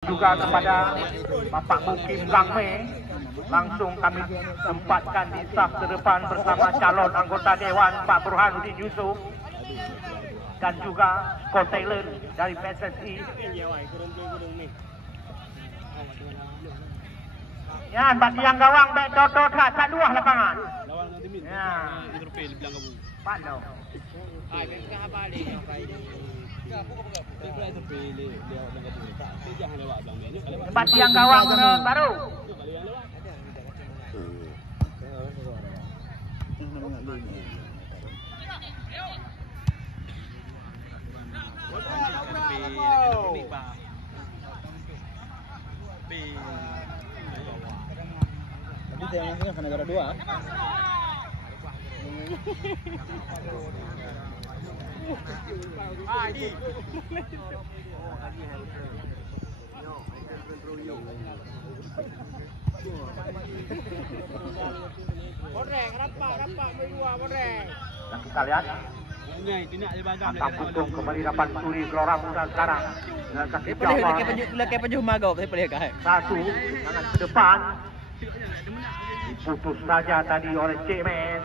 juga kepada Bapak Mukim Langme. Langsung kami tempatkan di saf terdepan bersama calon anggota Dewan Pak Burhanuddin Yusuf dan juga Scott Taylor dari PSSI. Ya, bagi yang gawang baik Toto tak dua lapangan. Ya. Pak no. Tempat yang gawang baru. Tadi yang ini kan negara dua. Dan kita lihat Mantap Putung kembali dapat suri Gelora Muda sekarang. Dan kaki Jafar satu tangan ke depan diputus saja tadi oleh Cemes.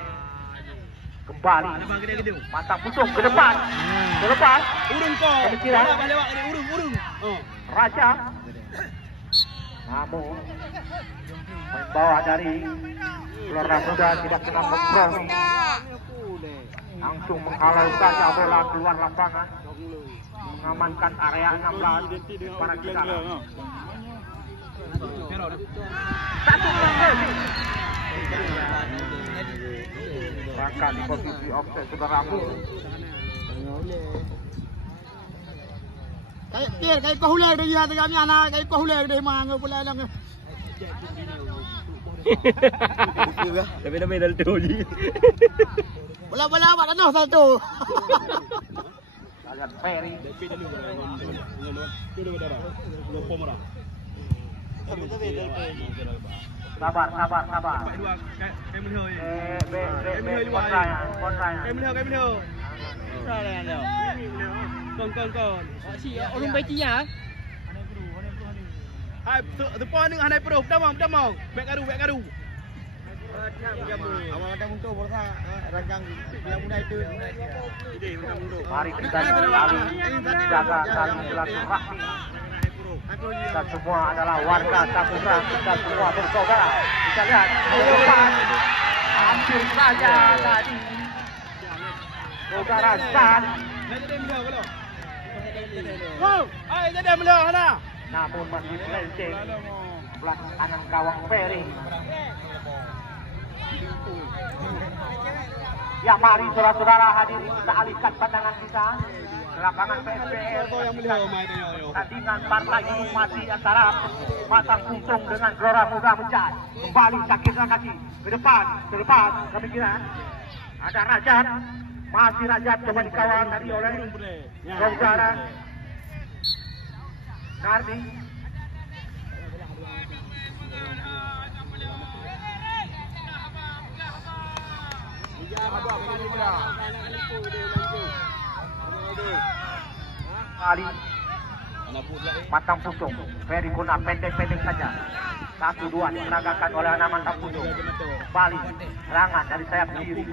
Kembali Mantap Putung ke depan pemikiran Raja, namun main bawah dari Gelora Muda tidak kena kompromi, langsung menghalau saja bola keluar lapangan, mengamankan area 16 para kita. Satu posisi Rangka di posisi offset saudara Abu. Kayak kau hulai dari hati kami anak kayak kau hulai dari mana pula lang. Tapi dah medal tu je. Bola awak dah satu. Lihat Ferry. Sabar. Orang baik ya. Hai, depan ni handai peruh, damang. Baik garu. Awak ada untuk bola rangkang yang muda itu. Mari kita jaga saling silaturahmi. Kita semua adalah warga Samudra, kita semua bersaudara. Kita lihat depan, hampir saja tadi saudara San. Namun masih melenceng sebelah kanan gawang Ferry. Ya, mari saudara-saudara hadirin kita alihkan pandangan kita ke lapangan PSPS. Tandingan partai hidup mati antara Mantap Putung dengan Gelora Muda Mencat. Kembali sakit kaki ke depan pemikiran. Ada Rajat, masih Rajat coba dikawal tadi oleh saudara Nardi. Kali Mantap Putung, Ferry guna pendek saja. 1-2 diperagakan oleh anak Mantap Putung. Balik serangan dari sayap kiri.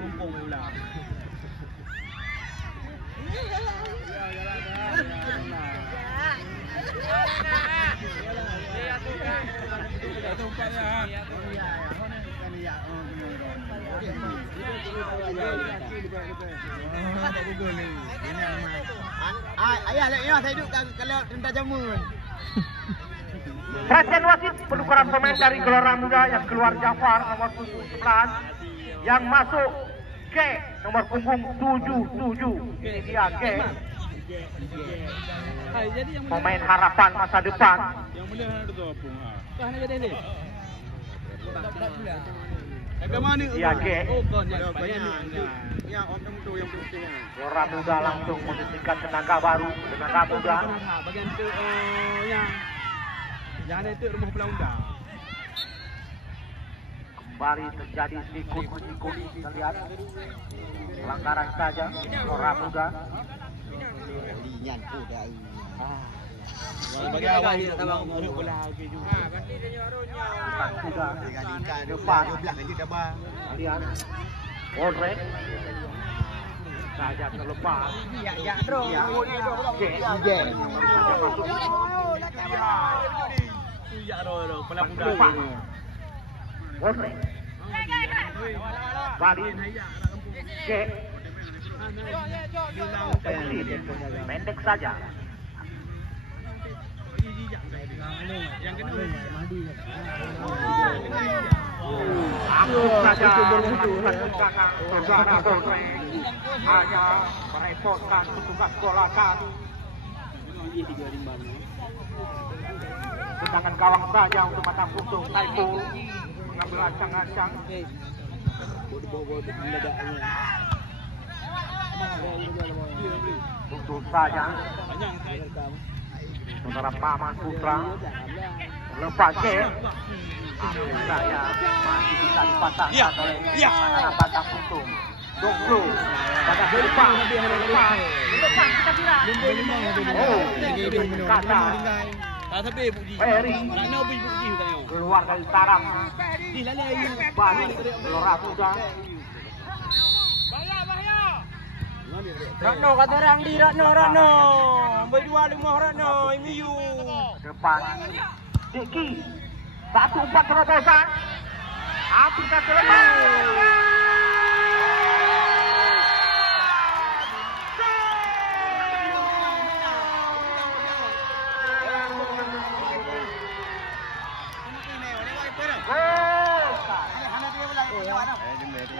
Ayah leknya saya duduk kalau tentang jamun. Perhatian wasit, penukaran pemain dari Gelora Muda yang keluar Jafar nomor punggung 11, yang masuk G nomor punggung 77. Ini dia G. Pemain harapan masa depan. Yang boleh ada tu apa? Kah nak jadi ni? Dia G. Ya, orang tu yang penting. Gelora Muda langsung menunjukkan tenaga baru dengan Ramuda. Bagian tu yang jangan itu rumah Pulau Undang. Kembali terjadi sikut-sikut, kita lihat pelanggaran saja Gelora Muda. Bagi awal ni tambah bola okey juga. Sudah Depan depan belah lanjut dah. Lihat Orek saja terlepas. Ya, bro. Ya ro pelak muda. Orek Baris Cek pendek saja. Aku saja melakukan saudara Orek hanya merepotkan petugas bola kami. Sedangkan gawang saja untuk Matang Kuntung Saiful mengambil ancang-ancang. Untuk saja saudara Paman Putra lepas cek. Saya masih bisa dipatahkan oleh anak Matang Kuntung. Donglu pada depan kita kira. Oh, kata Tapi puji. Ferry Nak puji tanya. keluar dari sarang. Di lalai ayu. Balik Gelora Muda. Ratno kata orang di Ratno. Berdua lemah Ratno, MU. Depan Diki 1-4 terobosan. Hampir tak terlepas.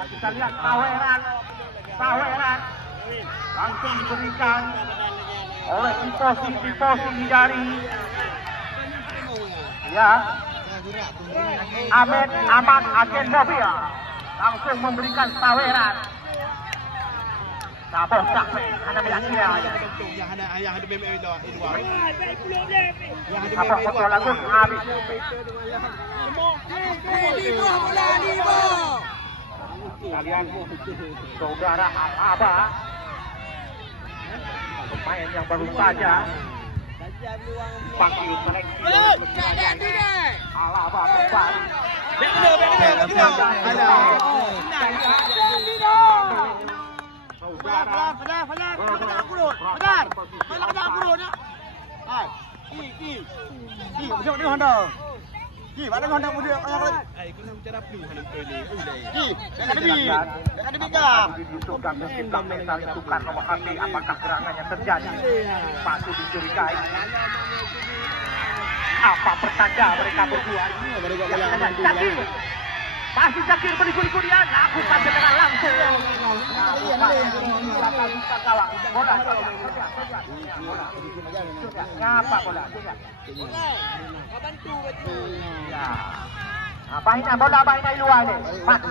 Kita lihat taweran langsung diberikan oleh tifosi dari ya Ahmed Ahmad Agen Mobil langsung memberikan taweran. Sabah capek hanya dia Yang ada BMW luar. apa foto lagu habis. Kalian saudara Alaba pemain yang baru saja panggil seleksi Alaba kembali. Mana kau nak muda? Ai, kau nak bicara apa hendak pilih? Jangan dibikam. Diusulkan mungkin kami saling tukar nomor HP. Apakah gerangan yang terjadi? Patut dicurigai. Apa pertanda mereka berdua? Zakir. Pasti Zakir berliku-liku dia. Lakukan dengan langsung. Bola. Ngapa bola? Ya. Bahina bola bahina luar ni. Mat.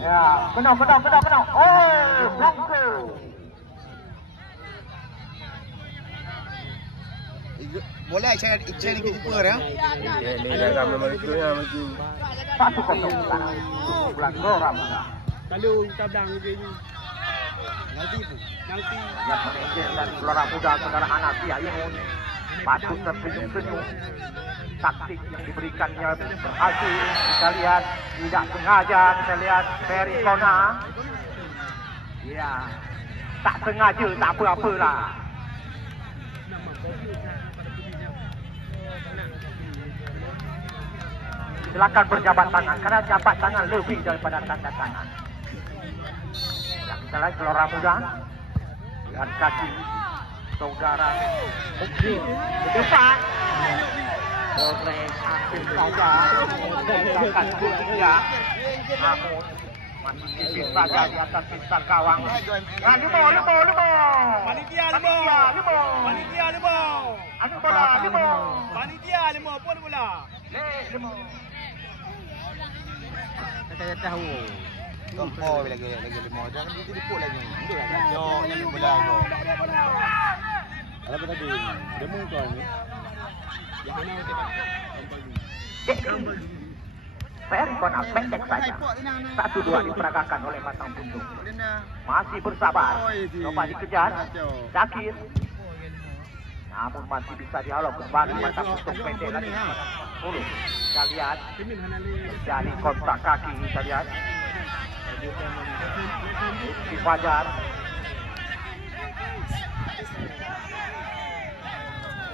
Ya, kena. Oh, Blanco. Boleh saya ni keeper ya. Ni dah gambar mereka mesti. 1-0 sekarang. Blanco Ramada. Kalau tablang dia ni. Nanti pun. Yang mengejar dari Gelora Muda saudara Hanafi Ayun. Patut tersenyum-senyum. Taktik yang diberikannya berhasil. Kita lihat tidak sengaja. Kita lihat Ferry Kona. Ya, tak sengaja, tak apa-apalah. Silakan berjabat tangan karena jabat tangan lebih daripada tanda tangan. Yang kita lihat Gelora Muda. Lihat kaki saudara Mukmin ke depan. Orek hampir saja menggunakan dia. Namun masih tipis saja di atas pisar gawang. Limo. Panitia limo. Anu bola limo. Panitia lima pun bola. Limo. Saya tahu. Oh, lagi 5 jangan diliput lagi. Yo, yang bola yo. Apa tadi? Demo kau ni. Yang mana Perikon pendek saja. 1-2 diperagakan oleh Matang Puntung. Masih bersabar. Coba dikejar. Zakir. Namun masih bisa dihalau kembali Matang Puntung pendek lagi. 10. Kita lihat. Jadi kontak kaki kita lihat. Di Fajar.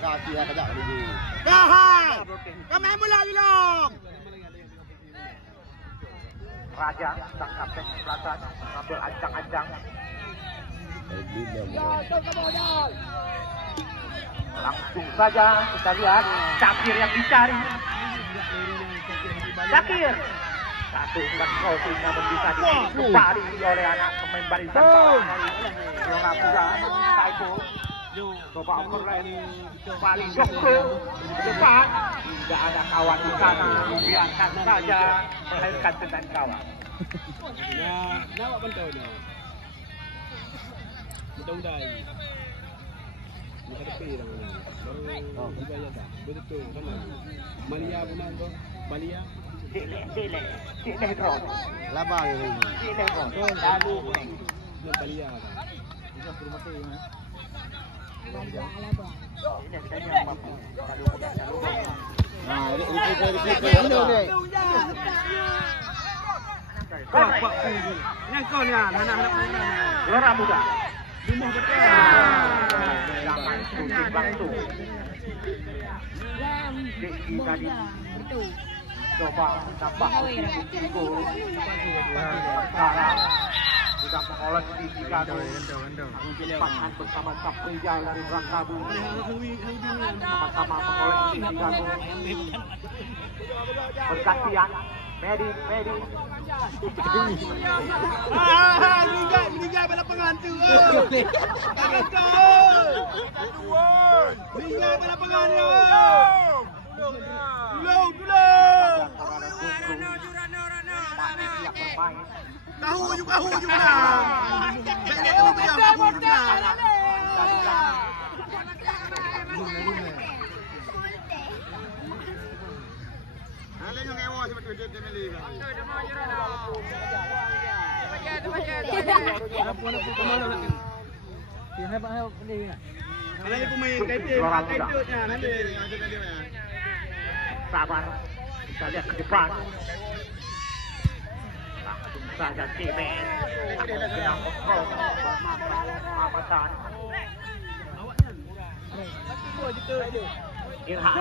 Kaki yang kejap dulu. Kahai! Kami bola belum? Raja sang kapten belakang mengambil ancang-ancang. Langsung saja kita lihat Zakir yang dicari. Zakir. Satu umpan crossing namun bisa dikembali oleh anak pemain barisan bawah. Gelora Muda Saiful. Coba overlap paling joko depan. Tidak ada kawan di sana. Biarkan saja melahirkan dengan kawan. Nah, awak pantau ni. Mudah-mudahan. Kita tepi dah mana. Baru dibayar dah. Betul kan. Malia pun tu. Malia. Cik drone. Labang ni. Cik drone. Lalu Nak Malia dah. Kita perlu mati ni. Nah, ini ando ni. Yang kau ni anak-anak Gelora Muda. Rumah betul. Jangan sulit bantu. Deki tadi. Coba tambah gol. Sekarang sudah mengolah di 3-2. Pasangan bersama Saprijal dari Rangkabu. Sama-sama mengolah di 3-2. Bergantian. Medi. Liga pada pengantin. Liga pada pengantin. Dulu. Tahu juga. Banyak kamu berjauh. Ada yang ewa sebab dia meli. Ada pemain kaitnya nanti. Sabar. Kita lihat ke depan. Langsung saja Cimen. Sedang kontrol. Amatan. Irha.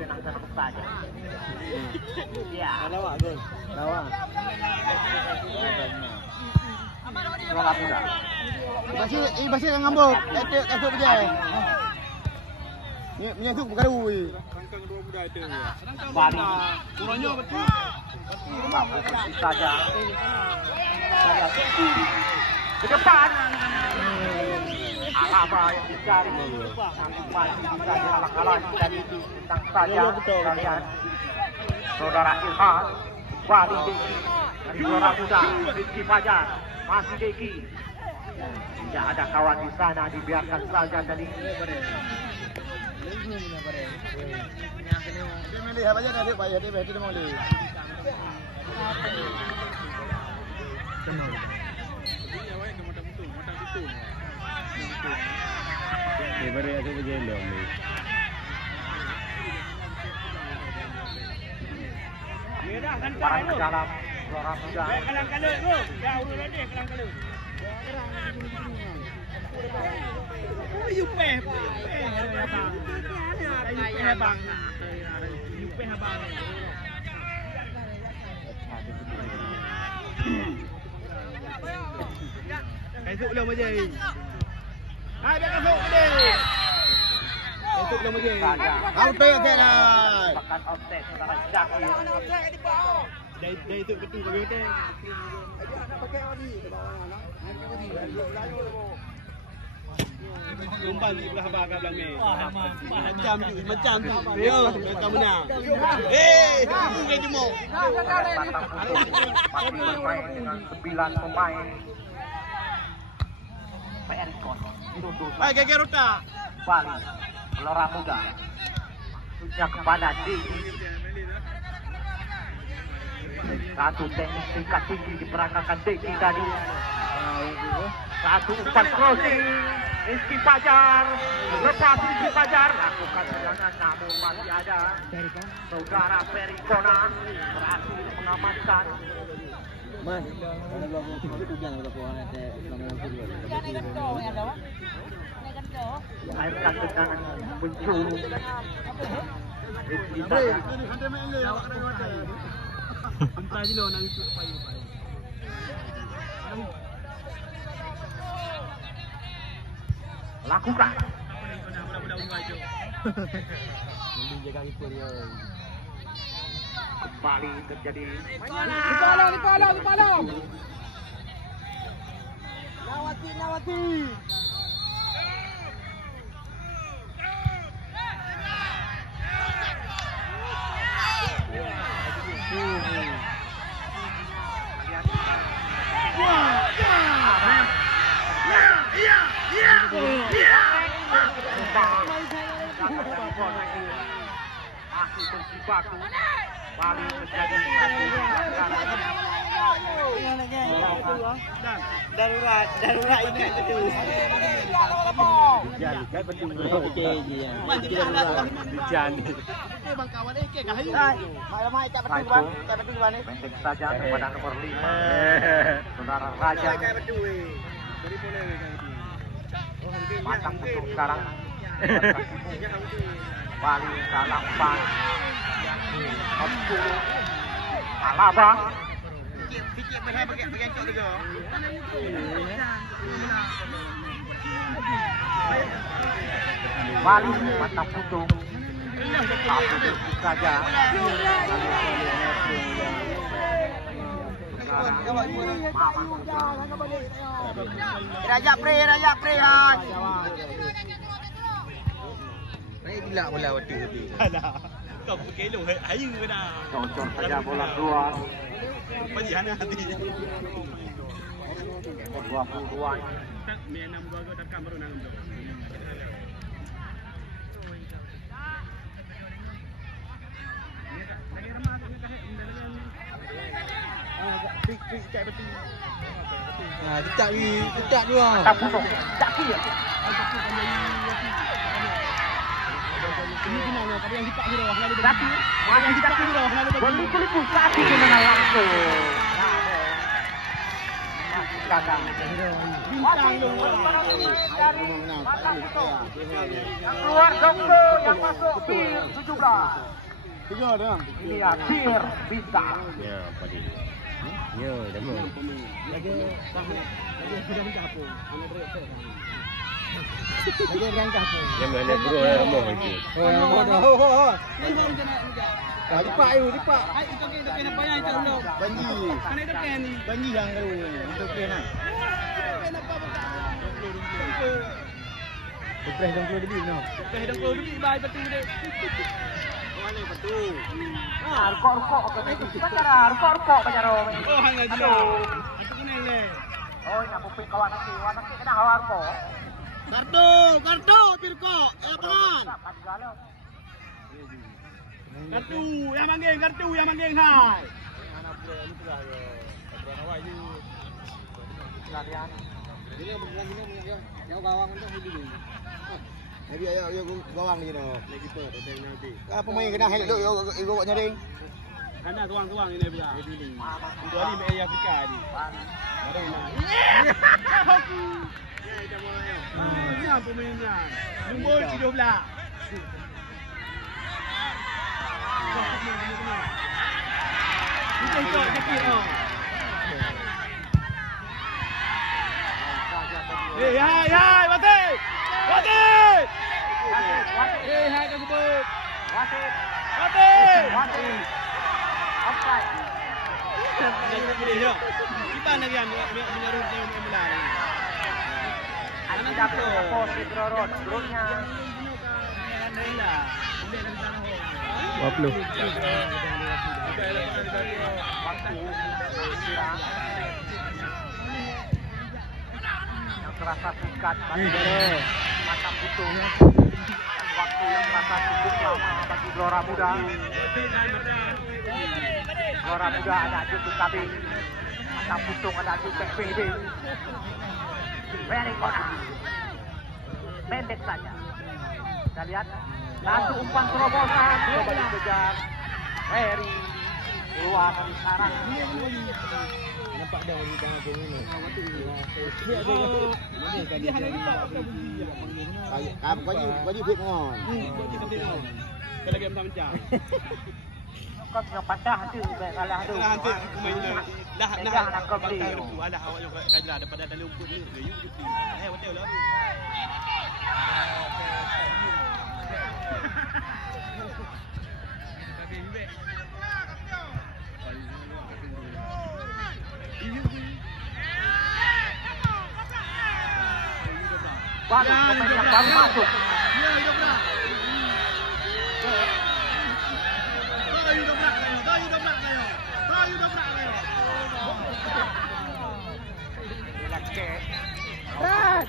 Tenang-tenang saja. Ya. Lawak gol. Lawak. Gelora Muda. Basi yang ngambuk. Kasut je. Ni tu bukan ui. Kangkang dua muda itu. Bali. Kurangnya betul. Saja. Ke depan. Alaba yang dicari. Masih bisa dihalang-halangi dari bintang saja. Kalian. Saudara Ilham. Bali Deki. Dari Gelora Muda. Rizky Fajar. Masih Deki. Tidak ada kawan di sana. Dibiarkan saja tadi. Dia milih apa aja nanti bayar dia berarti dia mau milih. Daripada aku berjelong ni. Barang ke dalam Gelora Muda. Kelang-kelang tu. Dah urut dia kelang-kelang. You pay abang. Esok belum aja. Hai biar esok dia. Esok belum aja. Outlet dia lah. Bahkan offset saudara Zakir. Dah itu betul ke betul. Umpan di belah abang belah ni. Macam tu. Yo, kau menang. Bukan cuma. Masih bermain dengan 9 pemain. Perikon. Hai Gege Rota. Bali. Gelora Muda. Maksudnya kepada D. Satu teknik tingkat tinggi diperagakan Deki tadi. Satu umpan crossing. Rizky Fajar. Lepas Rizky Fajar. Lakukan serangan namun masih ada. Saudara Perikona berhasil mengamankan. Mas, mana bawa hujan atau bawa nanti Airkan tendangan mencuru. Rizky Fajar. Entah je lo nak ikut payu. Lakukan. Kembali terjadi. Dipalong. Lawati. Masih berjibaku. Bali menjadi satu darurat ini tu. Hujan kan penting. Hujan. Bang kawan ke kah ayu. Malam tak betul bang ni. pendek saja kepada nomor 5. Saudara Raja. Matang betul sekarang. Bali dalam pan. Alaba. Sikit bagian cok juga. Bali mantap putung. Satu detik saja. Raja pre han. Bila bola waktu tu. Alah. Kau fikir lu ayu ke dah. Cocok saja bola keluar. Pajian hati. 22. Main 6 gol tekan baru 6 gol. Dekat dua. Mantap putung. Caki. Ini finalnya tapi yang hitak hero ada Caki. Masih Caki. Berliku-liku Caki menang langsung. Masih gagal. bintang lu. Yang keluar Dongko, yang masuk Bir 17. Tiga dah. Ini ya Bir bintang. Ya, padi. Ya, dah mau. Lagi sudah minta apa? Lagi rangkap apa? Yang mana bro mau itu. Lipat ayu, lipat. Itu ke depan apa yang itu dulu? Banji. Kan itu kan ni. Banji yang tu. Untuk kena. Putih dan keluar dulu no. Dah dah keluar dulu baik betul dia. Mana betul? Nah, rukok-rukok apa itu? Pacara, rukok-rukok pacara. Oh hanya dia. Itu kena le. Oh, nak pupik kawan nanti. Kawan nanti kena hawa rukok. Kartu Pirko. Lapangan. Kartu yang manggil hai. Latihan. Yang gawang tu dulu. Jadi ayo gawang ni no. Lagi tu hotel nanti. Pemain kena help duk yo nyaring. Karena tuang-tuang ini pula. Dua ni Air Afrika ni. Baru nak. Ni apa mainnya? Nombor 13. Kita ikut sikit oh. Hai, Wasit! Hai kau sebut. Wasit. Wasit! Offside. Kita nak yang menyaruh yang mulai. Anak jatuh ke pos di Drorot. Drone-nya. Waplu. Waktu yang terasa singkat. Mantap putung. Waktu yang terasa masa cukup lama bagi Gelora Muda. Gelora Muda ada Juk PKB, Mata Putung ada Juk PPD. Very corner. Pendek saja. Kita lihat satu umpan terobosan coba dikejar. Heri keluar dari sarang. Nampak dah di tengah tu ni. Baju fit ngon. Kalau game macam. Kau yang patah tu kalah tu. Dah nak kau beli. Ada awak yang kalah daripada dalam rumput ni. Betul lah. Baru pemain yang baru masuk.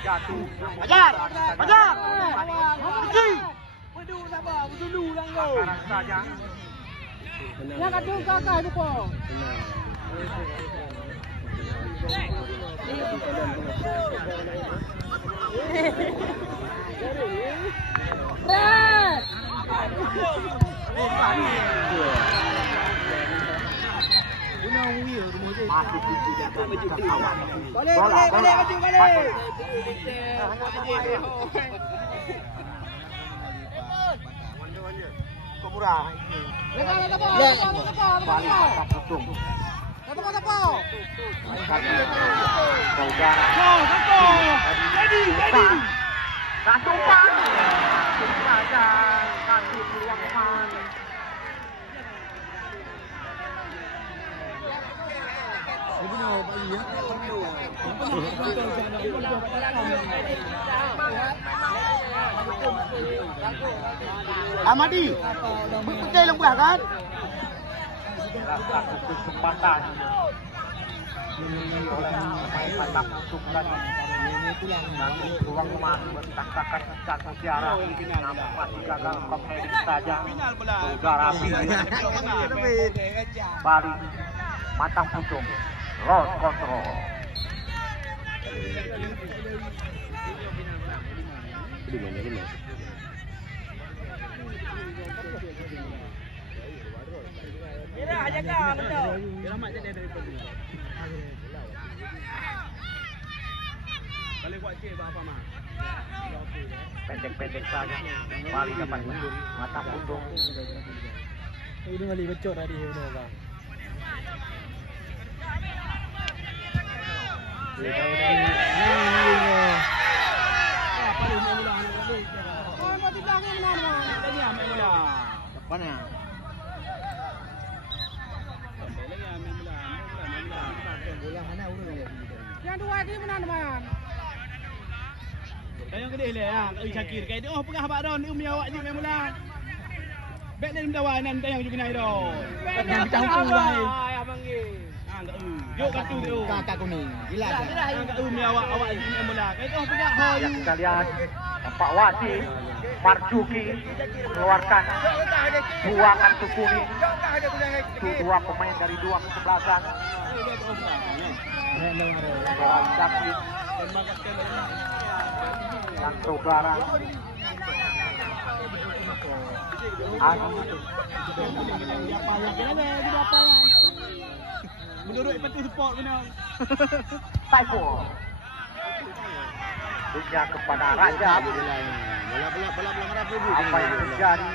Jatuh. Ajar. Betul sabar, dulu lang kau. Sekarang saja. Ya kacau kakak tu po. Masih tidak kawan. Balik. Murah. Balik Mata Putung. Saudara. Satu umpan. Saja kasih peluang umpan. Amadi. Betul lembah kan? Satu kesempatan oleh Mata Putung tadi. Nanti peluang emas bertaktakan satu tiara. Namun masih gagal kompetisi saja. Saudara balik Mata Putung. Lost control. Di mana? Pendek-pendek saja. Balik dapat mundur. Mata Putung. Ini kali becok tadi benar bang. Mana? Yang dua ni mana teman? Yang gede le ah, Syakir kai oh pegah abak don umi awak je main mula. Baik dari mendawanan tayang juga naik don. Yang campur lai. Ya panggil. Yuk kartu tu. Kakak kuning. Gila. Umi awak je main mula. Kai oh pegah ho. Yang kita lihat Pak Wasi Marjuki mengeluarkan dua kartu kuning. Dua pemain dari dua kesebelasan. Seorang David dan saudara Menurut patu support benar. Saiful dunia kepada Raja. Apa yang terjadi?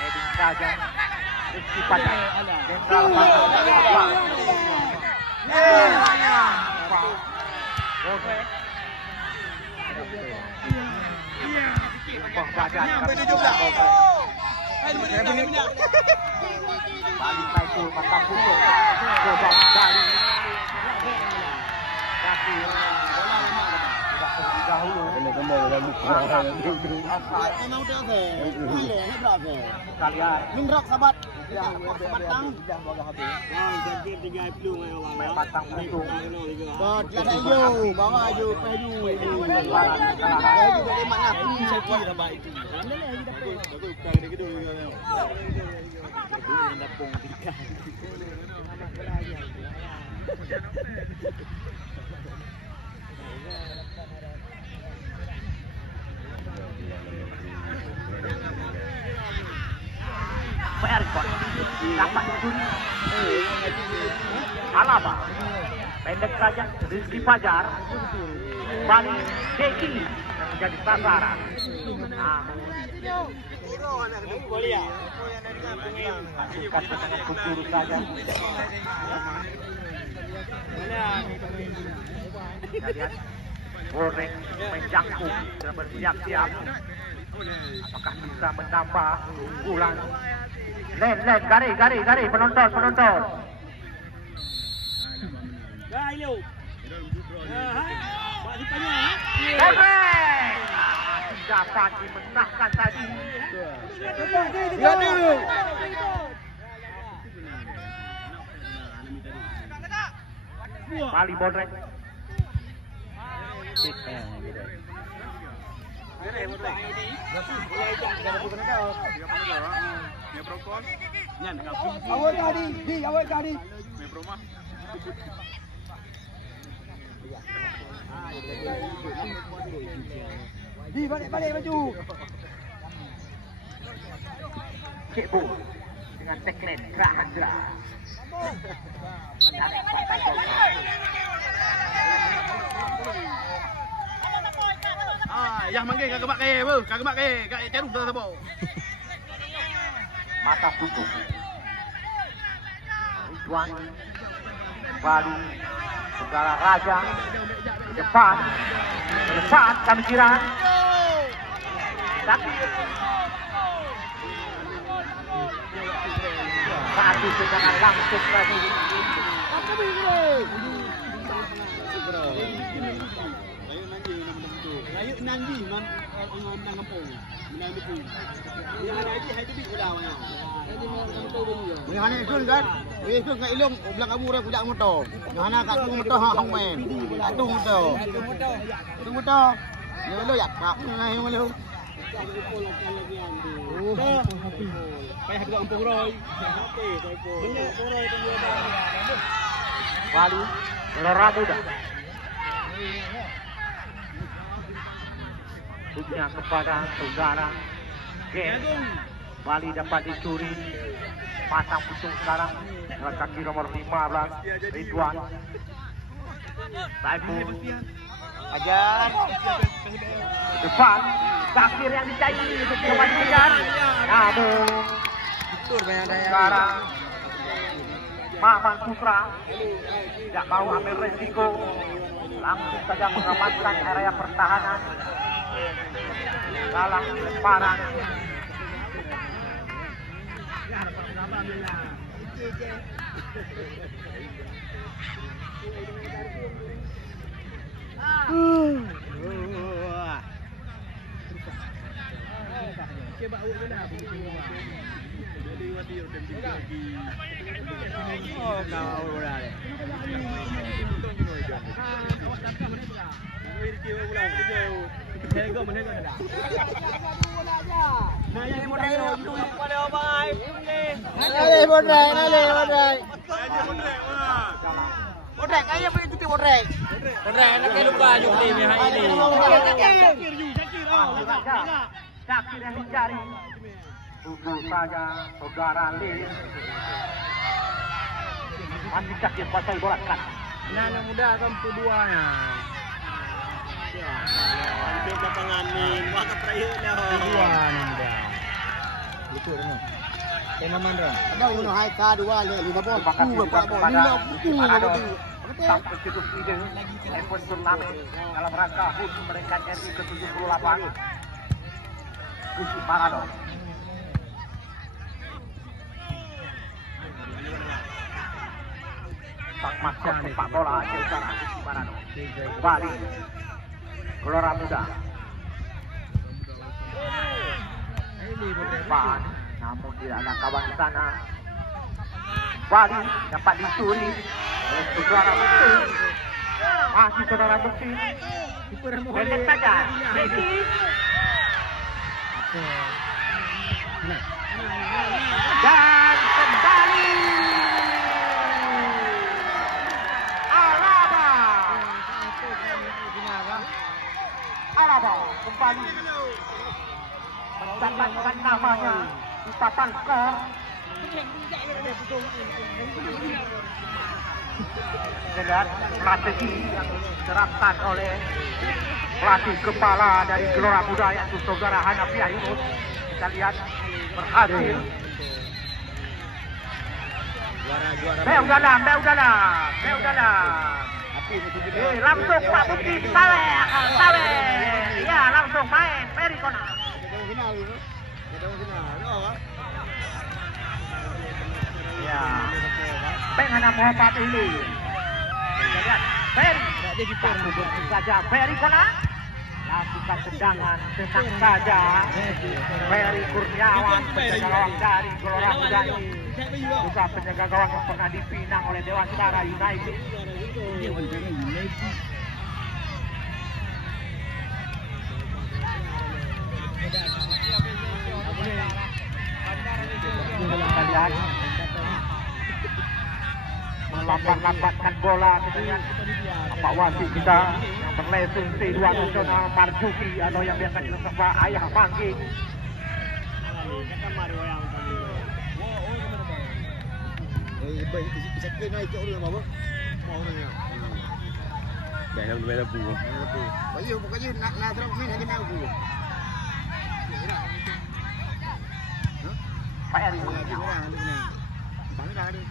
Edin saja. Rizky Padang. Jenderal Bang. Balik Saiful Mata Putung. Coba dari Zakir. Tidak terlebih dahulu. Kena kembali dalam muka. Memang tu apa? Boleh, ni berapa? Kalian Mindrak sahabat. Ya, batang. Jadi 30 mai orang. main batang untung. Bot, ada you, bawa you, payu. Payu boleh mana pun saya kira baik itu. Aku bukan dia gedung juga. Gedung dapung tiga. Perkot dapat dicuri. Alaba pendek saja. Rizky Fajar balik Deki yang menjadi sasaran. Masukkan dengan kultur saja. Lihat Borek menjangkung dan bersiap-siap. Apakah bisa menambah keunggulan? Len, gari penonton. Dah, Ilio. Hai. Pak Dipanya. Borek dapat dimenangkan tadi. Ya dulu. Bali Borek. Awak tadi. Di balik baju. Cik Bu dengan tagline Rahandra. Yang manggil kagak pakai, kagak pakai, kagak ceruk dah sabo. Mata tutup. Ridwan Bali Saudara Raja ke depan kami kira tapi saat itu jangan langsung tadi Layu nanti man orang kampung. Menang betul. Yang ada aja hai tu big bola mana. Yang mana itu kan? Itu kat Ilong belang kamu orang punya motor. Yang mana kat tu motor hang main. Kat tu motor. Tu motor. Ya lo yak kak ngai lo. Payah juga Empung Roy. Benar Roy tu. Bali Colorado dah punya kepada saudara Gen. Bali dapat dicuri. Pasang putung sekarang dengan kaki nomor 15 Ridwan Saiful Ajar. depan Zakir yang dicari untuk kembali kejar. Namun sekarang Maman Putra tidak mau ambil resiko, langsung saja mengamankan area pertahanan. Salah lemparan. Oh, kau bola deh. Bodrek ayo pergi cuti bodrek. Bodrek nak ke lupa cuti ni hari ni. Zakir yang dicari. Tunggu saja saudara Lee. Masih Zakir pasal bola kan. Anak muda kan peduanya. Hampir lapangan ni, buat terakhir dah. Peduan muda. Betul tu. Tema mandra. Ada uno hai ka dua le 5 bol. Bakal Berapa bol? kepada 5 Maradona. bol. Sampai situs ide handphone turnamen dalam rangka HUT kemerdekaan RI ke-78 Gusti Maradona. Pak Maksud sepak bola Aceh Utara Gusti Maradona. Bali Gelora Muda. Umpan, namun tidak ada kawan di sana. Wali dapat dicuri oleh Saudara Bekti. Masih Saudara Bekti. Pendek saja. Beki. Dan kembali Alaba kembali mencatatkan namanya di papan skor. Dengan strategi yang diterapkan oleh pelatih kepala dari Gelora Muda yaitu Saudara Hanafiah Yunus, kita lihat berhasil. Bel dalam. Langsung Pak Bukti Sawe. Ya, langsung main Ferry Kona. Ya. Pengen Muhammad ini. Lihat Ferry. Saja Ferry Kona. Lakukan tendangan tenang saja. Ferry Kurniawan, penjaga gawang dari Gelora Muda ini. Juga penjaga gawang yang pernah dipinang oleh Dewantara United. Kita lihat melambat-lambatkan bola, kita lihat Pak wasit kita yang berlesung C2 nasional Marjuki atau yang biasa disapa Ayah Mangging.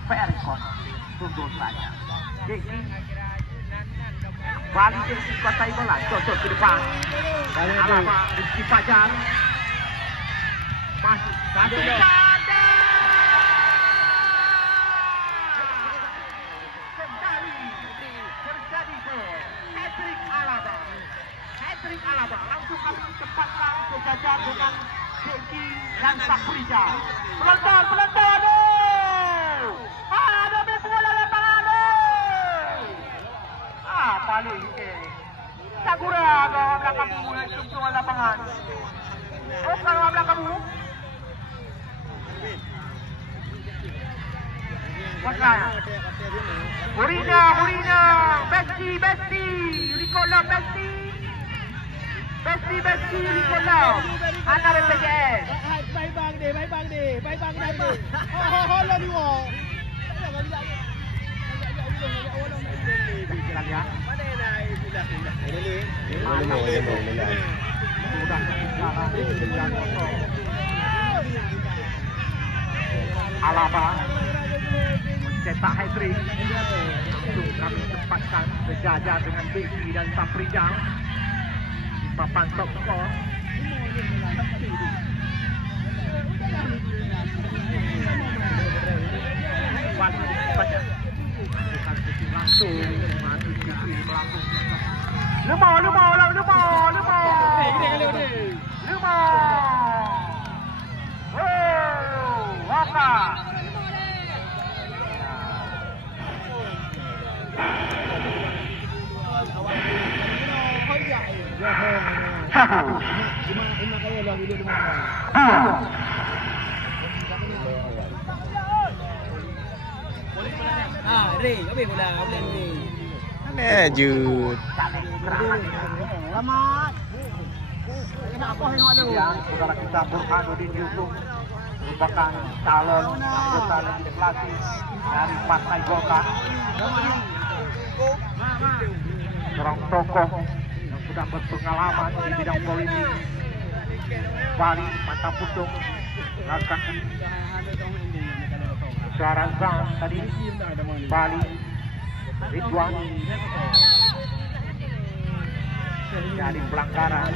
Perikon tunduk saja. Deki Bali Deki kuasai bola, cocok ke depan. Alaba Rizky Fajar masih satu saja. Kembali terjadi gol. Hat-trick Alaba langsung kami tempatkan sejajar dengan Deki dan Saprija. Pelontar. Ada bola lapangan. Paling Sagura bawah belakangmu langsung lapangan. Kalau belakangmu. Wasana. Murina. Besti. Ricola Besti, Ricola. Anak BPJS. Baik bang deh. Oh, lo ni wo. Kita lihat. Alaba mencetak hat-trick. Langsung kami tempatkan sejajar dengan Beki dan Saprija di papan top skor. Langsung maju Beki melakukan Waka. Lanjut. Selamat. Saudara kita Burhanuddin Yusuf merupakan calon anggota legislasi dari Partai Golkar. Seorang tokoh yang sudah berpengalaman di bidang politik. Bali, Mata Putung, Rakati, Suara Zam tadi, Bali, Ridwan. Jadi pelanggaran.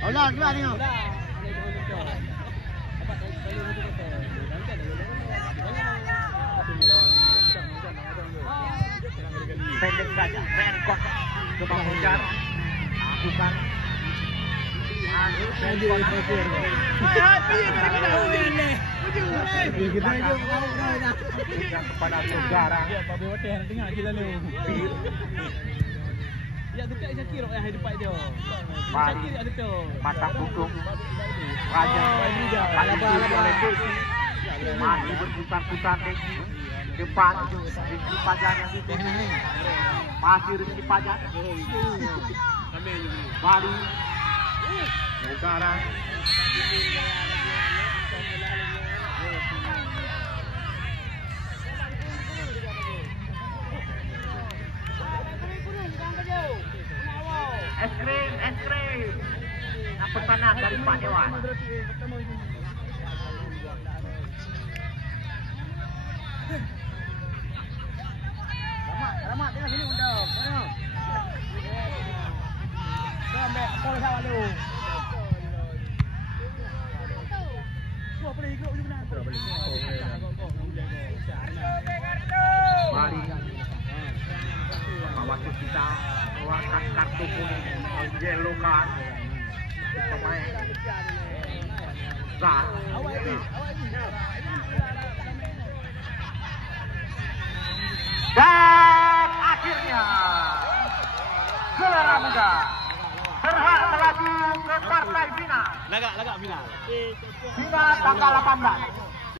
Olah, keluar tengok. Bengkok Gebang Hujan lakukan kepada saudara Ya dekat Syakir yang depan dia. Bali Matang Kuntung Raja oleh Desi masih berputar-putar Desi depan Rizky Pajan yang itu masih Rizky Pajan Bali Negara es krim yang pesanan dari Pak Dewan Selamat tengah sini udah. Sampai apa dah lalu. Gua boleh ikut juga benar. Mari waktu kita keluarkan kartu kuning yellow card pemain Zah dan akhirnya Gelora Muda berhak melaju ke partai final Lagak final. tanggal 18